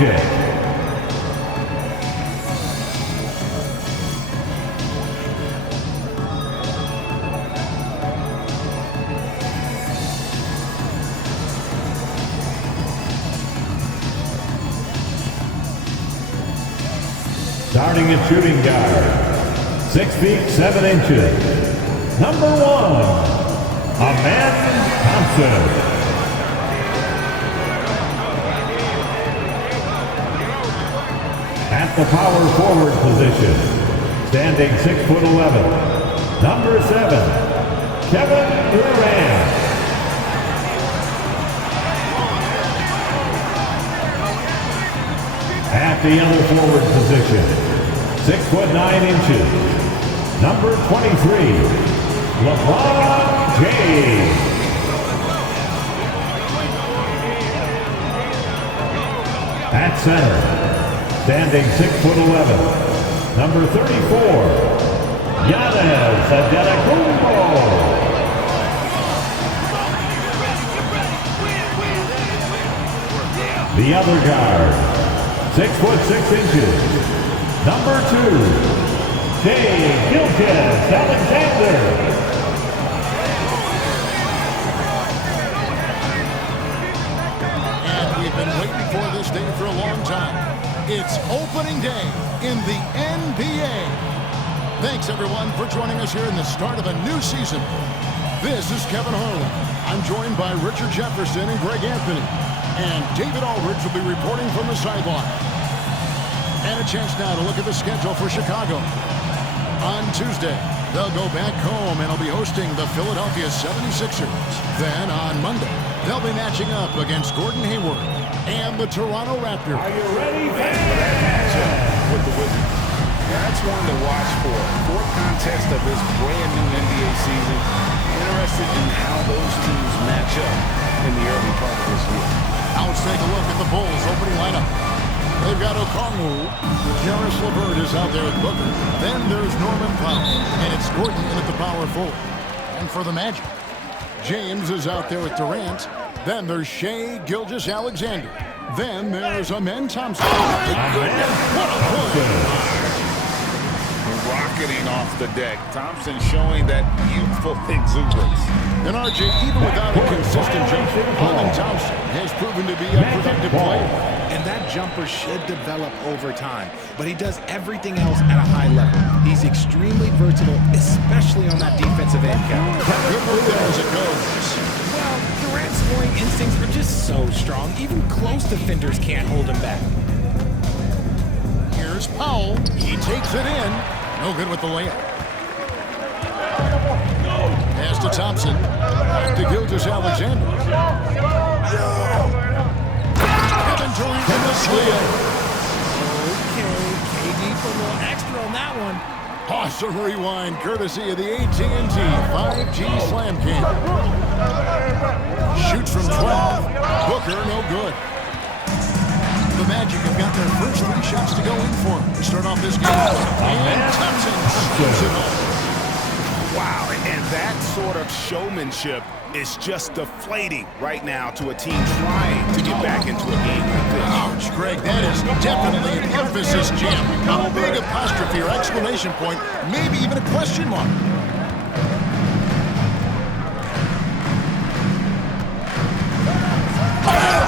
Magic. Starting at shooting guard, 6 feet 7 inches, number 1, Amen Thompson. At the power forward position, standing 6'11", number 7, Kevin Durant. At the other forward position, 6'9" number 23, LeBron James. At center, standing 6'11", number 34, Giannis Antetokounmpo. The other guard, 6'6", number 2, Shai Gilgeous-Alexander. And we've been waiting for this day for a long time. It's opening day in the NBA. Thanks, everyone, for joining us here in the start of a new season. This is Kevin Harlan. I'm joined by Richard Jefferson and Greg Anthony. And David Aldridge will be reporting from the sideline. And a chance now to look at the schedule for Chicago. On Tuesday, they'll go back home and will be hosting the Philadelphia 76ers. Then on Monday, they'll be matching up against Gordon Hayward and the Toronto Raptors. Are you ready, That matchup with the Wizards. That's one to watch for. Fourth contest of this brand new NBA season. Interested in how those teams match up in the early part of this year. Now let's take a look at the Bulls opening lineup. They've got Okongwu. Karis LeVert is out there with Booker. Then there's Norman Powell. And it's Gordon in at the power forward. And for the Magic, James is out there with Durant. Then there's Shai Gilgeous-Alexander. Then there's Amen Thompson. What a play! Rocketing off the deck. Thompson showing that youthful exuberance. And RJ, even without a consistent jumper, Amen Thompson has proven to be a productive player. And that jumper should develop over time. But he does everything else at a high level. He's extremely versatile, especially on that defensive end, Kevin. Good move there as it goes. Well, Durant's scoring instincts are just so strong. Even close defenders can't hold him back. Here's Powell. He takes it in. No good with the layup. Pass to Thompson. Back to Gilgeous-Alexander. Kevin Durant in the slam. Okay, KD put a little extra on that one. Awesome rewind, courtesy of the AT&T 5G Slam King. Shoots from 12. Booker, no good. The Magic have got their first 3 shots to go in for to start off this game. And Thompson scoops it up. Wow, and that sort of showmanship is just deflating right now to a team trying to get back into a game like this. Ouch, Greg, that is definitely an emphasis jam. A big apostrophe or exclamation point, maybe even a question mark.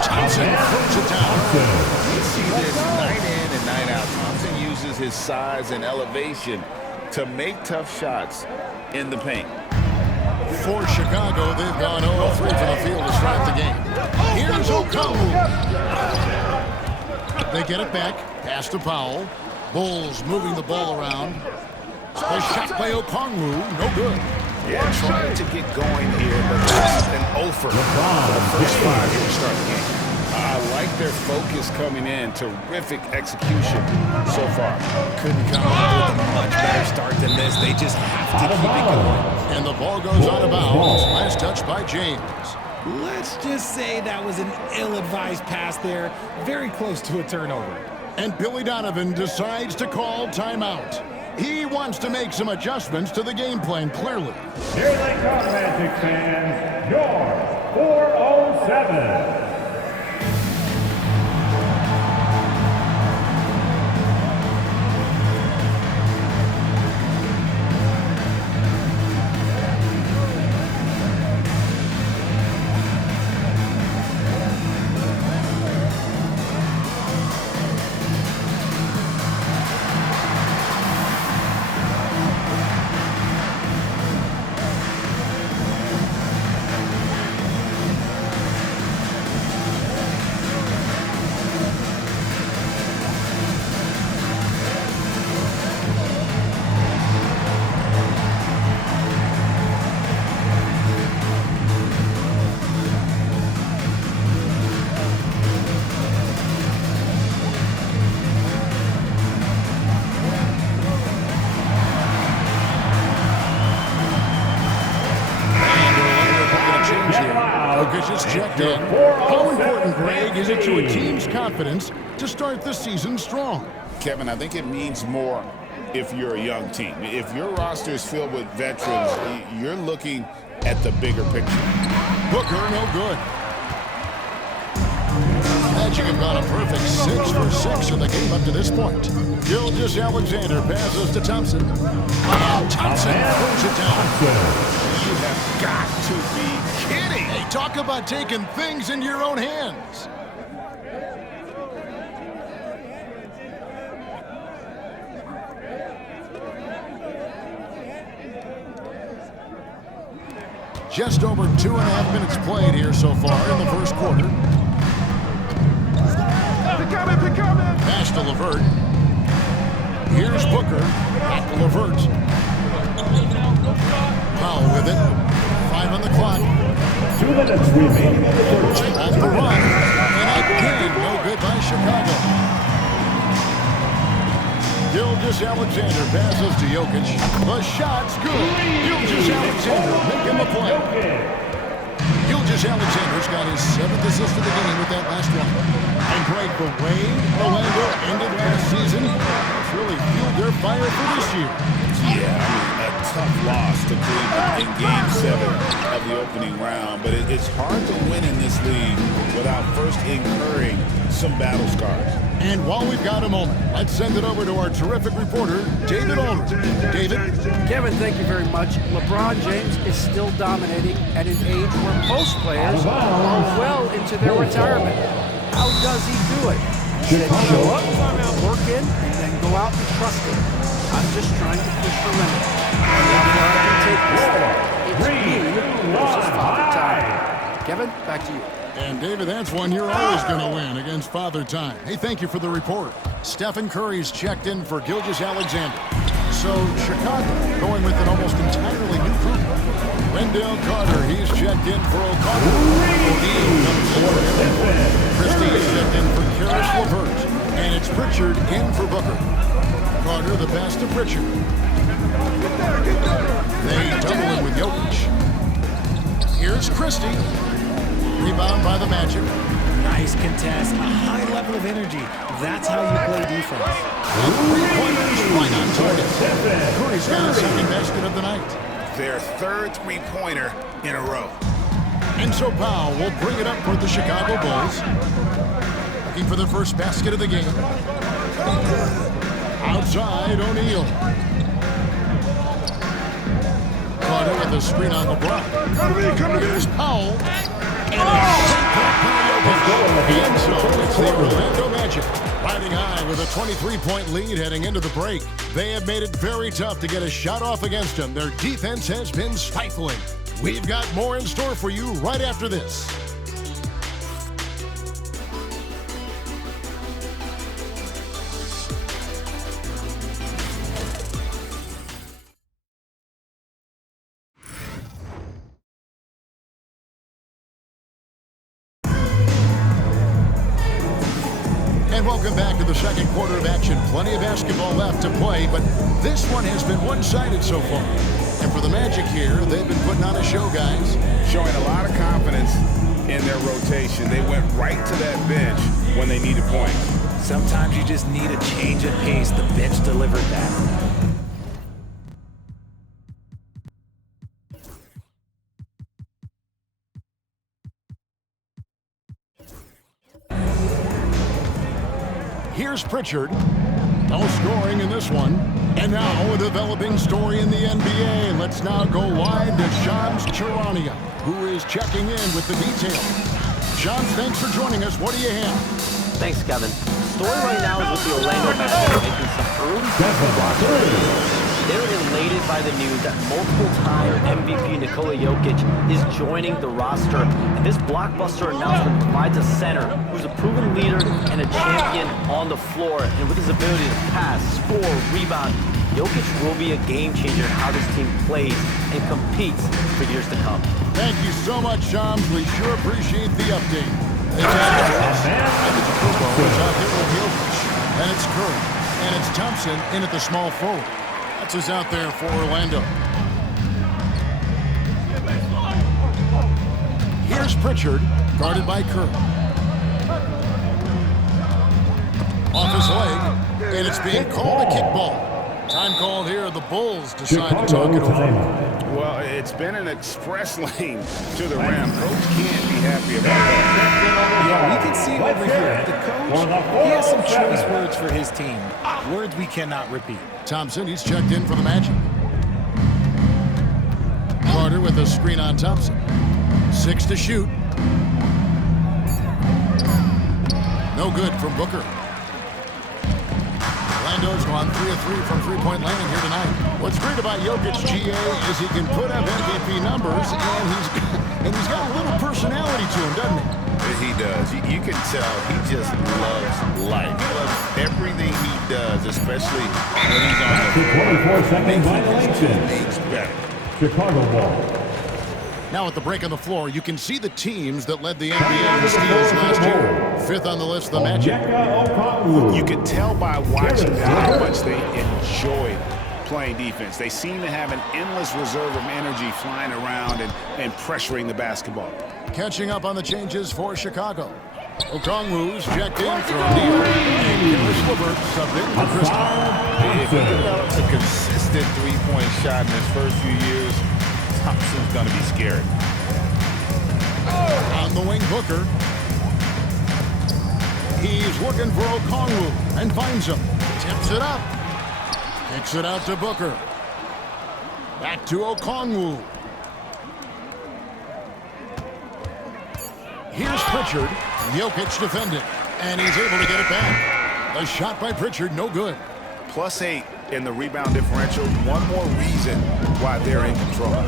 Thompson throws it down. You see this night in and night out. Thompson uses his size and elevation to make tough shots in the paint. For Chicago, they've gone 0-3 from the field to start the game. Here's Okongwu. They get it back. Pass to Powell. Bulls moving the ball around. A shot by Okongwu. No good. Yeah, trying to get going here, but that's an offer for the first 5 here to start the game. I like their focus coming in. Terrific execution so far. Couldn't come up with a much better start than this. They just have to keep it going. And the ball goes out of bounds. Last touch by James. Let's just say that was an ill-advised pass there. Very close to a turnover. And Billy Donovan decides to call timeout. He wants to make some adjustments to the game plan, clearly. Here they come, Magic fans. Your 407. checked in. How important, Greg, is it to a team's confidence to start the season strong? Kevin, I think it means more if you're a young team. If your roster is filled with veterans, you're looking at the bigger picture. Booker, no good. Magic have got a perfect 6 for 6 in the game up to this point. Gilgeous-Alexander passes to Thompson. And Thompson throws it down. You have got to be kidding. Hey, talk about taking things into your own hands. Just over 2.5 minutes played here so far in the first quarter. Pass to LeVert. Here's Booker. Back to LeVert. Powell with it. 5 on the clock. 2 minutes remaining in the first. On the run. And again, no good by Chicago. Gilgeous-Alexander passes to Jokic. The shot's good. Gilgeous-Alexander making the play. Gilgeous-Alexander's got his 7th assist of the game with that last one. And Greg, the way Orlando ended last season, it's really fueled their fire for this year. Yeah, a tough loss to Cleveland in Game 7 of the opening round. But it's hard to win in this league without first incurring some battle scars. And while we've got a moment, let's send it over to our terrific reporter, David Ulmer. David? Kevin, thank you very much. LeBron James is still dominating at an age where most players are well into their retirement. How does he do it? He said, show up, work in, and then go out and trust it. I'm just trying to push the limit. How far I can take this thing. It's me versus Father Time. Kevin, back to you. And David, that's one you're always going to win against Father Time. Hey, thank you for the report. Stephen Curry's checked in for Gilgeous-Alexander. So Chicago going with an almost entirely new group. Wendell Carter, he's checked in for O'Connor. O'Neal comes in for Aaron. Christie is checked in for Karis LeVert. And it's Pritchard in for Booker. Carter the pass to Pritchard. They double him with Jokic. Here's Christie. Rebound by the Magic. Nice contest, a high level of energy. That's how you play defense. Three-pointers right on target. Curry's got his second basket of the night. Their third three-pointer in a row. And so Powell will bring it up for the Chicago Bulls. Looking for the first basket of the game. Outside, O'Neal. Carter with a screen on the block. Here's Powell. And so it's the Orlando Magic riding high with a 23-point lead heading into the break. They have made it very tough to get a shot off against them. Their defense has been stifling. We've got more in store for you right after this. And welcome back to the second quarter of action. Plenty of basketball left to play, but this one has been one-sided so far. And for the Magic here, they've been putting on a show, guys. Showing a lot of confidence in their rotation. They went right to that bench when they needed points. Sometimes you just need a change of pace. The bench delivered that. Here's Pritchard. No scoring in this one. And now a developing story in the NBA. Let's now go wide to Shams Charania, who is checking in with the detail. Shams, thanks for joining us. What do you have? Thanks, Kevin. The story right now is with the Orlando Magic making some early roster. They're elated by the news that multiple-time MVP Nikola Jokic is joining the roster. And this blockbuster announcement provides a center who's a proven leader and a champion on the floor. And with his ability to pass, score, rebound, Jokic will be a game changer in how this team plays and competes for years to come. Thank you so much, Shams. We sure appreciate the update. It's out here with Jokic. And it's Curry. And it's Thompson in at the small forward. That's who's out there for Orlando. Here's Here's Pritchard, guarded by Kerr. Off his leg, and it's being called a kickball. Time called here. The Bulls decide to talk it over. Well, it's been an express lane to the rim. Coach can't be happy about that. Yeah, we can see over here, the coach, he has some choice words for his team. Words we cannot repeat. Thompson, he's checked in for the Magic. Carter with a screen on Thompson. 6 to shoot. No good from Booker. Orlando's gone 3 of 3 from three-point land here tonight. What's great about Jokic, GA, is he can put up MVP numbers, and he's got a little personality to him, doesn't he? He does. You can tell he just loves life. He loves everything he does, especially when he's on the 24-second violation. teammates better. Chicago ball. Now at the break on the floor, you can see the teams that led the NBA in steals last year. 5th on the list, the Magic. You can tell by watching how much they enjoy playing defense. They seem to have an endless reserve of energy flying around and pressuring the basketball. Catching up on the changes for Chicago. Okongwu's checked in for O'Neal, and Caris LeVert subbed in for Christie. If he develops a consistent three-point shot in his first few years, Thompson's going to be scared. On the wing, Booker. He's looking for Okongwu and finds him. Tips it up. Kicks it out to Booker. Back to Okongwu. Here's Pritchard. Jokic defending, and he's able to get it back. The shot by Pritchard, no good. +8 in the rebound differential. One more reason why they're in control. This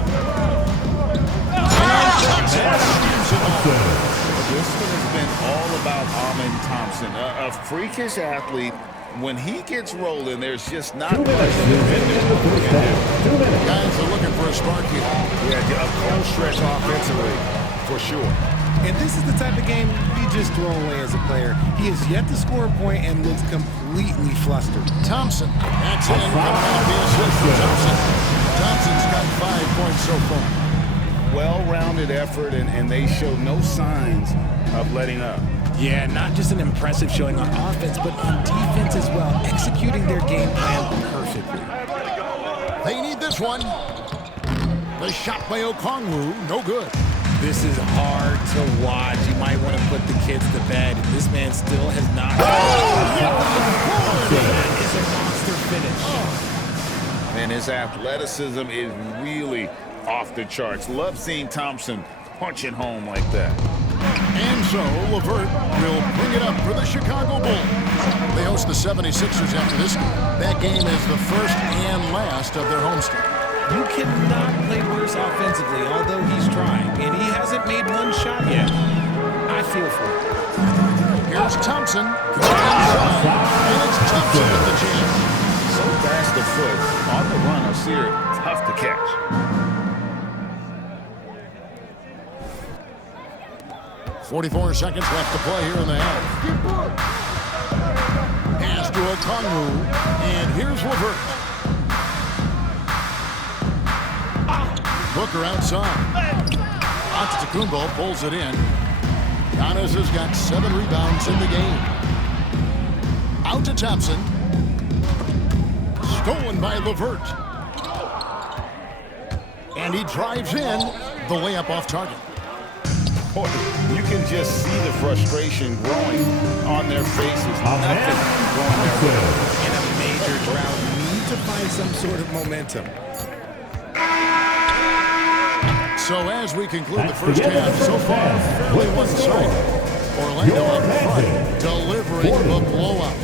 one has been all about Amen Thompson, a freakish athlete. When he gets rolling, there's just not much Guys are looking for a spark here. Yeah, a cold stretch offensively, for sure. And this is the type of game you just throw away as a player. He has yet to score a point and looks completely flustered. Thompson, that's in, coming out the assist for Thompson. Thompson's got 5 points so far. Well-rounded effort, and they show no signs of letting up. Yeah, not just an impressive showing on offense, but on defense as well, executing their game plan perfectly. They need this one. The shot by Okongwu, no good. This is hard to watch. You might want to put the kids to bed. This man still has not. That is a monster finish. And his athleticism is really off the charts. Love seeing Thompson punching home like that. And so LeVert will bring it up for the Chicago Bulls. They host the 76ers after this game. That game is the first and last of their homestand. You cannot play worse offensively, although he's trying, and he hasn't made one shot yet. I feel for him. Here's Thompson. And it's Thompson with the jam. So fast of foot. On the run, I see her tough to catch. .44 seconds left to play here in the half. Pass to Okongwu, and here's LeVert. Booker outside. Antetokounmpo pulls it in. Giannis has got 7 rebounds in the game. Out to Thompson. Stolen by LeVert. And he drives in. The layup off target. Boy, you can just see the frustration growing on their faces. Nothing going their way. In a major drought, you need to find some sort of momentum. So as we conclude the first half, so far, fairly one-sided. Orlando up front, delivering the blowout.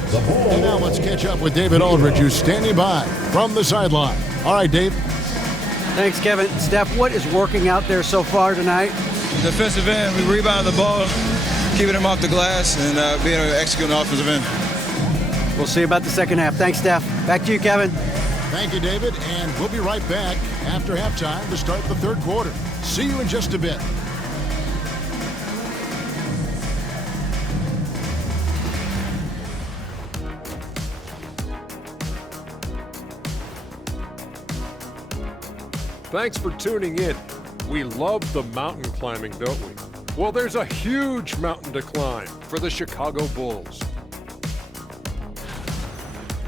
And now let's catch up with David Aldridge, who's standing by from the sideline. All right, Dave. Thanks, Kevin. Steph, what is working out there so far tonight? Defensive end, we rebounded the ball, keeping him off the glass, and being able to execute on the offensive end. We'll see about the second half. Thanks, Steph. Back to you, Kevin. Thank you, David, and we'll be right back after halftime to start the third quarter. See you in just a bit. Thanks for tuning in. We love the mountain climbing, don't we? Well, there's a huge mountain to climb for the Chicago Bulls.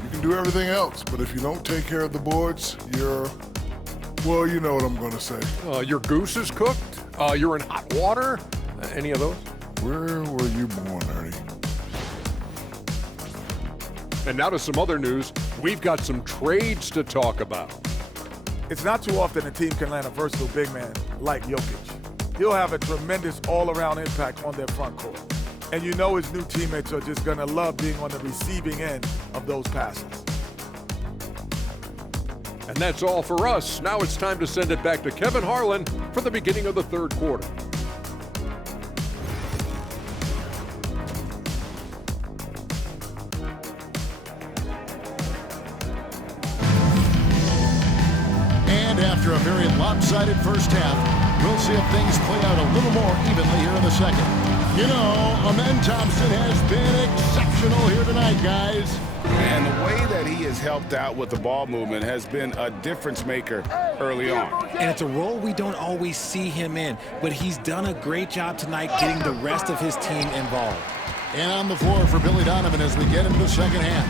You can do everything else, but if you don't take care of the boards, well, you know what I'm going to say. Your goose is cooked? You're in hot water? Any of those? Where were you born, Ernie? And now to some other news. We've got some trades to talk about. It's not too often a team can land a versatile big man like Jokic. He'll have a tremendous all-around impact on their front court. And you know his new teammates are just going to love being on the receiving end of those passes. And that's all for us. Now it's time to send it back to Kevin Harlan for the beginning of the third quarter. After a very lopsided first half, we'll see if things play out a little more evenly here in the second. You know, Amen Thompson has been exceptional here tonight, guys. And the way that he has helped out with the ball movement has been a difference maker early on. And it's a role we don't always see him in, but he's done a great job tonight getting the rest of his team involved. And on the floor for Billy Donovan as we get into the second half.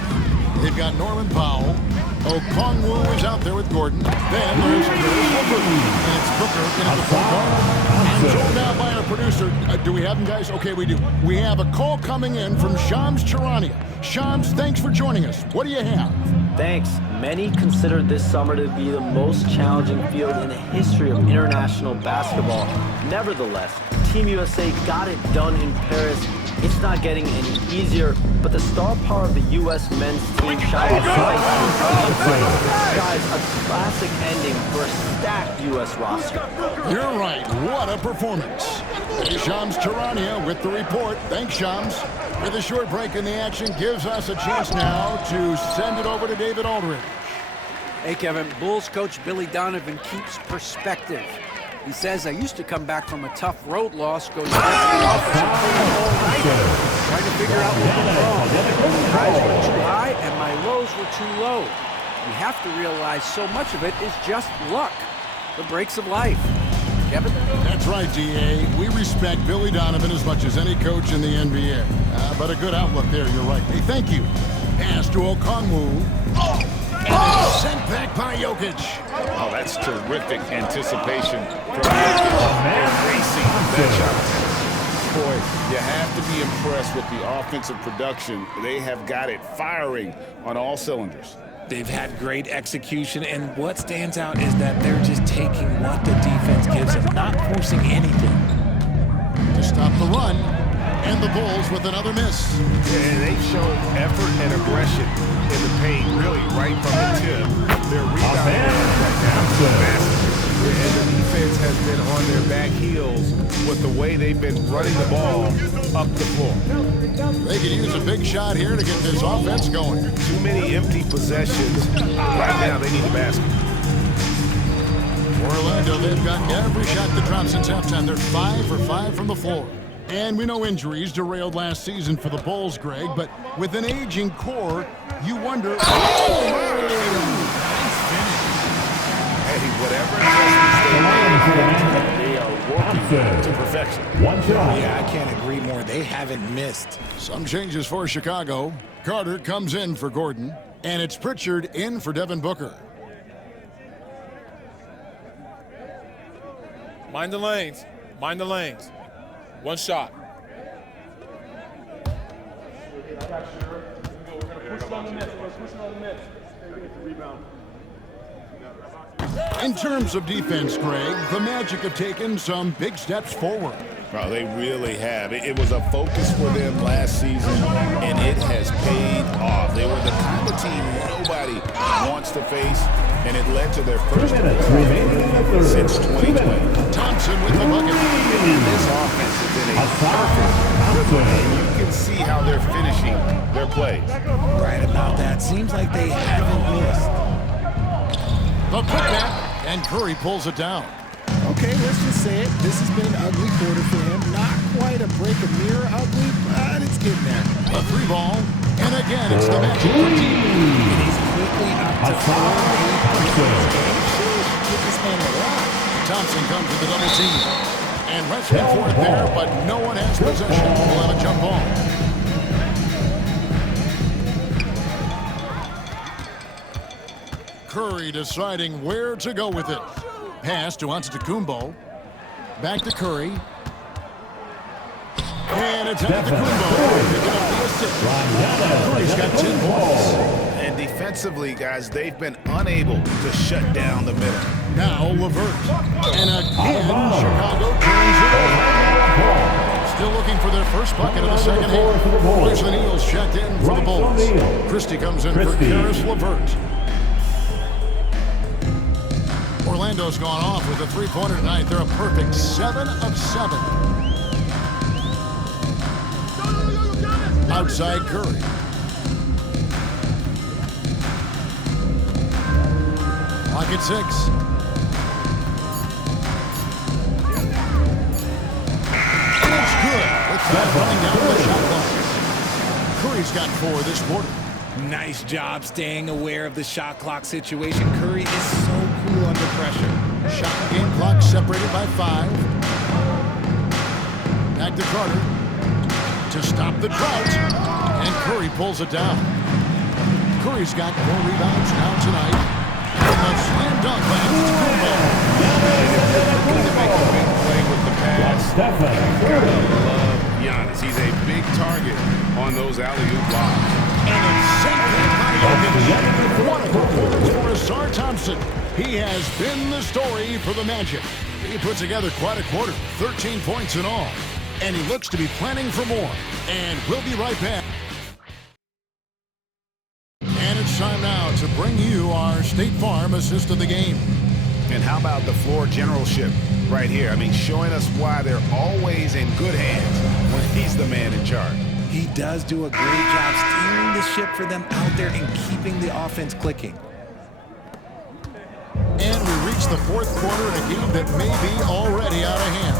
They've got Norman Powell. Okongwu is out there with Gordon. Then there's Booker. And it's Booker in at the front court. I'm told now by our producer, do we have them, guys? Okay, we do. We have a call coming in from Shams Charania. Shams, thanks for joining us. What do you have? Thanks. Many consider this summer to be the most challenging field in the history of international basketball. Nevertheless, Team USA got it done in Paris. It's not getting any easier, but the star power of the U.S. men's team shines guys, a classic ending for a stacked U.S. roster. You're right. What a performance. Shams Charania with the report. Thanks, Shams. With a short break in the action, gives us a chance now to send it over to David Aldridge. Hey, Kevin, Bulls coach Billy Donovan keeps perspective. He says, I used to come back from a tough road loss, go straight to the office and play all night, trying to figure out what went wrong. My highs were too high and my lows were too low. You have to realize so much of it is just luck, the breaks of life. Kevin? That's right, D.A. We respect Billy Donovan as much as any coach in the NBA. But a good outlook there, you're right. Hey, thank you. Pass to Okongwu. And sent back by Jokic. Oh, that's terrific anticipation from Jokic. Racing that shot. Boy, you have to be impressed with the offensive production. They have got it firing on all cylinders. They've had great execution, and what stands out is that they're just taking what the defense gives them, not forcing anything. To stop the run, and the Bulls with another miss. And they've shown effort and aggression in the paint, really right from the tip. Their rebounding right now is massive. And the defense has been on their back heels with the way they've been running the ball up the floor. They could use a big shot here to get this offense going. Too many empty possessions. Right now, they need a basket. Orlando, they've got every shot to drop since halftime. They're 5 for 5 from the floor. And we know injuries derailed last season for the Bulls, Greg, but with an aging core, you wonder... Hey, whatever they are working to perfection. One shot. Yeah, I can't agree more. They haven't missed. Some changes for Chicago. Carter comes in for Gordon, and it's Pritchard in for Devin Booker. Mind the lanes. Mind the lanes. One shot. In terms of defense, Greg, the Magic have taken some big steps forward. Oh, they really have. It was a focus for them last season, and it has paid off. They were the kind of team nobody wants to face, and it led to their first win since 2020. Thompson with the bucket. And this offense has been a perfect rhythm, and you can see how they're finishing their plays. Right about that. Seems like they haven't missed. The putback, and Curry pulls it down. Okay, let's just say it. This has been an ugly quarter for him. Not quite a break of mirror ugly, but it's getting there. A 3-ball, and again, it's the Magic for team. And he's quickly up to 4-8 points. Get this man a lot. Thompson comes with the double team. And wrestling for it there, but no one has possession. We'll have a jump ball. Curry deciding where to go with it. Pass to Antetokounmpo. Back to Curry. And it's Antetokounmpo picking up the assist. Curry's got 10 points. And defensively, guys, they've been unable to shut down the middle. Now LeVert. And again, Chicago turns it over. Still looking for their first bucket of the second half. Wesley Neal's checked in for the Bulls. Christie comes in for Karis LeVert. Orlando's gone off with a three-pointer tonight. They're a perfect 7 of 7. Outside Curry. Pocket 6. And it's good. With that running down the shot clock. Curry's got 4 this quarter. Nice job staying aware of the shot clock situation. Curry is so cool under pressure. Shot and game clock separated by 5. Back to Carter to stop the drought. And Curry pulls it down. Curry's got 4 rebounds now tonight. And a slam dunk by Antetokounmpo. Looking to make a big play with the pass. Gotta love Giannis. He's a big target on those alley-oop blocks. And it's sent back by Jokic. What a performance for Ausar Thompson. He has been the story for the Magic. He put together quite a quarter, 13 points in all. And he looks to be planning for more. And we'll be right back. And it's time now to bring you our State Farm assist of the game. And how about the floor generalship right here? I mean, showing us why they're always in good hands when he's the man in charge. He does do a great job steering the ship for them out there and keeping the offense clicking. And we reach the 4th quarter in a game that may be already out of hand.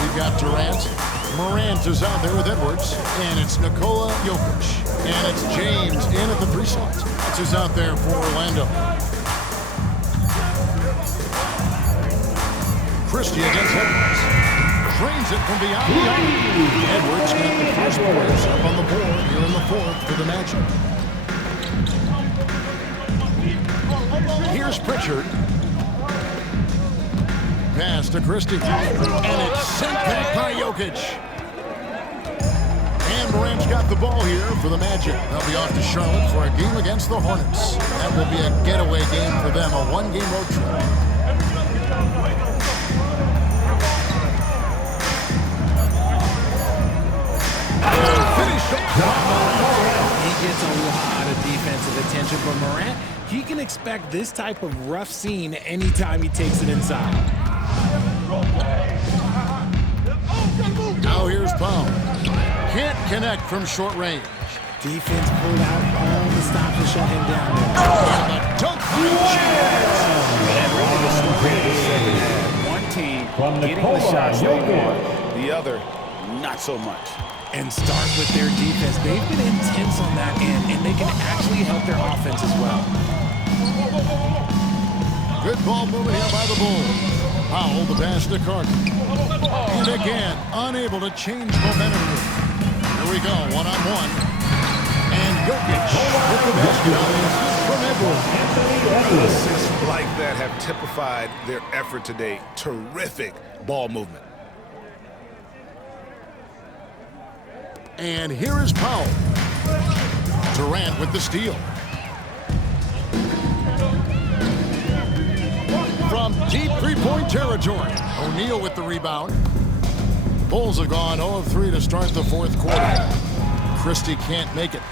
We've got Durant. Morant is out there with Edwards. And it's Nikola Jokic. And it's James in at the 3 slot. That's who's out there for Orlando. Christie against Edwards. Trains it from beyond the arc. Edwards got the first points up on the board here in the 4th for the Magic. Here's Pritchard. Pass to Christie. And it's sent back by Jokic. And Morant's got the ball here for the Magic. They'll be off to Charlotte for a game against the Hornets. That will be a getaway game for them, a 1-game road trip. He gets a lot of defensive attention from Morant. He can expect this type of rough scene anytime he takes it inside. Now here's Powell. Can't connect from short range. Defense pulled out all the stops to shut him down. And a dunk by And really the story of the second half. One team getting the shots they want, the other not so much. And start with their defense. They've been intense on that end, and they can actually help their offense as well. Good ball movement here by the Bulls. Powell the pass to Carter. And again, unable to change momentum. Here we go, one-on-one. And Jokic with the basket from Edwards. Assists like that have typified their effort today. Terrific ball movement. And here is Powell. Durant with the steal. From deep three-point territory. O'Neal with the rebound. Bulls have gone 0 of 3 to start the 4th quarter. Christie can't make it.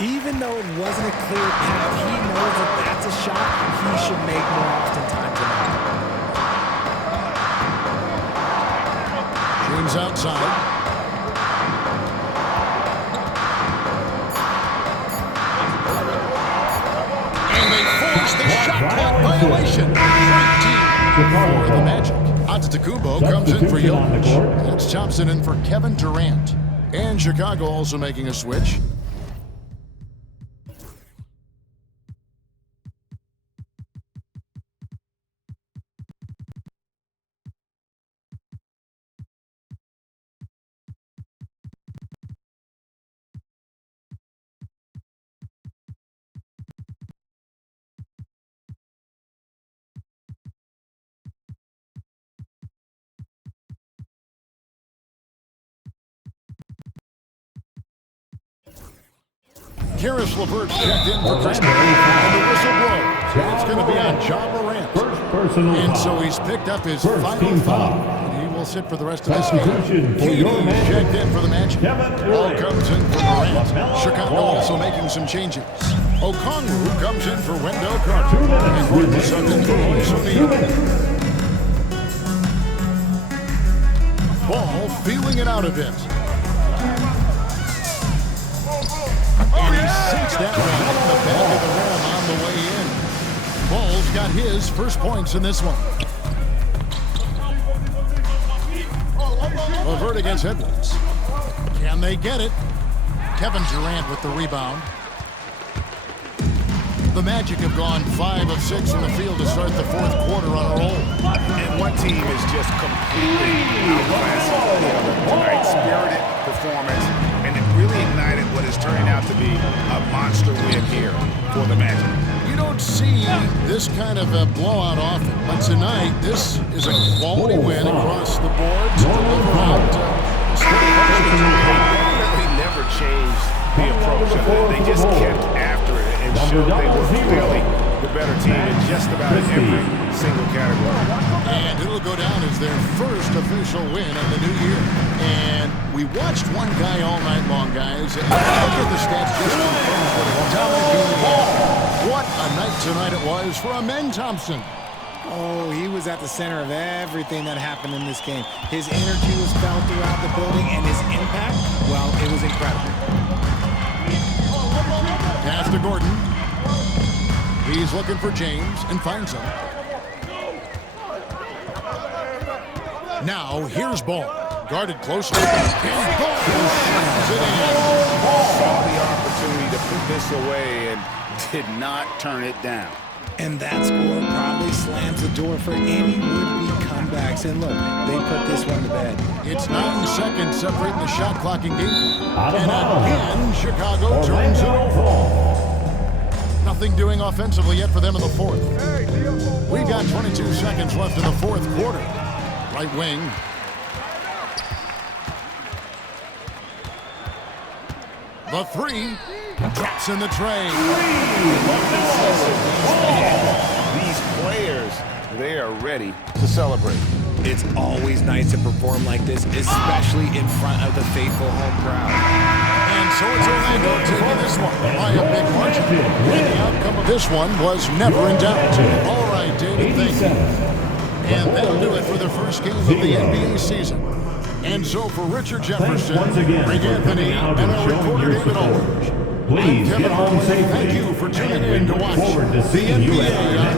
Even though it wasn't a clear path, he knows that that's a shot he should make more oftentimes than not. James outside. The shot clock violation. Great team for the Magic. Antetokounmpo comes in for Jokic. That's Thompson in for Kevin Durant. And Chicago also making a switch. Karis LeVert checked in for Chris Paul, and the whistle blows. It's going to be on Ja Morant. First personal And foul. so he's picked up his First final team foul. foul. And he will sit for the rest of this game. Substitution for your KD man. checked in for the match. Kevin Ball Durant. comes in for Durant. LaMelo Chicago Ball. also making some changes. Okongwu comes in for Wendell Carter. 2 minutes And Gordon remaining. subbed in for Royce 2 O'Neal. minutes. Ball feeling it out a bit. And he sinks that one in the back of the rim on the way in. Ball's got his first points in this one. LeVert against Edwards. Can they get it? Kevin Durant with the rebound. The Magic have gone 5 of 6 from the field to start the fourth quarter on a roll. And one team is just completely outclassing the other tonight. Spirited performance, and it really ignited what is turning out to be a monster win here for the Magic. You don't see this kind of a blowout often, but tonight this is a quality win across the board to deliver out They never changed the approach. They just kept after it and showed they were clearly the better team in just about every single category. And it'll go down as their first official win of the new year. And we watched one guy all night long, guys. And I think the stats just confirmed what a night tonight it was for Amen Thompson. Oh, he was at the center of everything that happened in this game. His energy was felt throughout the building, and his impact, well, it was incredible. Pass to Gordon. He's looking for James and finds him. Now, here's Ball. Guarded closely. And Ball slams it in. Saw the opportunity to put this away and did not turn it down. And that score probably slams the door for any would-be comebacks. And look, they put this one to bed. It's 9 seconds separating the shot clock and game. Out of And bounds. again, Chicago turns it over. Nothing doing offensively yet for them in the fourth. We've got 22 seconds left in the fourth quarter. Right wing. The three drops in the tray. These players, they are ready to celebrate. It's always nice to perform like this, especially in front of the faithful home crowd. And so it's Orlando taking this one by a big margin. And the outcome of this one was never in doubt. All right, David, thank you. And that'll do it for the first game of the NBA season. And so for Richard Jefferson, Thanks once again Greg for Anthony, coming out and and our showing reporter your David support. Aldridge, Please I'm Kevin get home Harlan. safely. Thank you for tuning And in to we look watch forward to the seeing you at our NBA. next